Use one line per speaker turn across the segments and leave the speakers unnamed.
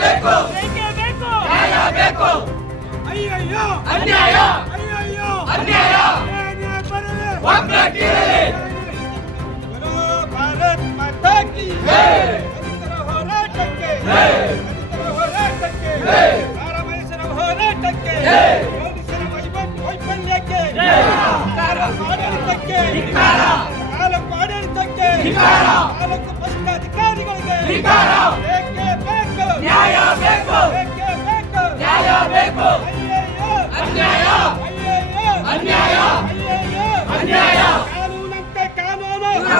ಬೇಕು ಬೇಕೇ ಬೇಕು ನ್ಯಾಯ ಬೇಕು
ಅಯ್ಯಯ್ಯೋ.
ಅನ್ಯಾಯ.
ಅಯ್ಯಯ್ಯೋ ಅನ್ಯಾಯ
ಒಗ್ಗಟ್ಟಿರಲಿ
ಭಾರತ್ ಮಾತಾ ಕಿ
ಜೈ.
ದಲಿತರ ಹೋರಾಟಕ್ಕೆ.
ಜೈ.
ದಲಿತರ ಹೋರಾಟಕ್ಕೆ.
ಜೈ.
ಬಾರಮೈಸರ ಹೋರಾಟಕ್ಕೆ.
ಜೈ.
ಯೋಗಿಸರ ಮೈಬಟ್ಟು ವೈಫಲ್ಯಕ್ಕೆ.
ಜೈ
ತಾರಕ ಆಡಳಿತಕ್ಕೆ.
ಧಿಕ್ಕಾರ
ತಾಲೂಕು
ಪಂಚಾಧಿಕಾರಿಗಳಿಗೆ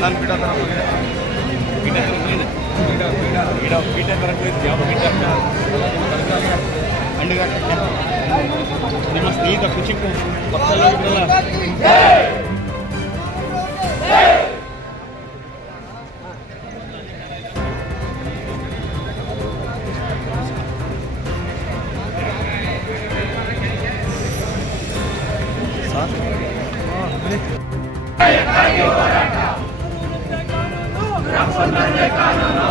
ನಾನು ಬಿಡ ತರ ಹೋಗಿದೆ ಗಿಡ ತರ ಹೋಗಿದೆ ಗಿಡ ಗಿಡ ಗಿಡ ಗಿಡ ತರ ಹೋಗಿದೆ ಯಾವ ಗಿಡ ಹಣ್ಣುಗಾಟ ನಿಮ್ಮ ಸ್ನೇಹಿತ ಖುಷಿ ಪಕ್ಕದಲ್ಲಿದ್ರಲ್ಲ ಸರ್
ಕಾನೂನು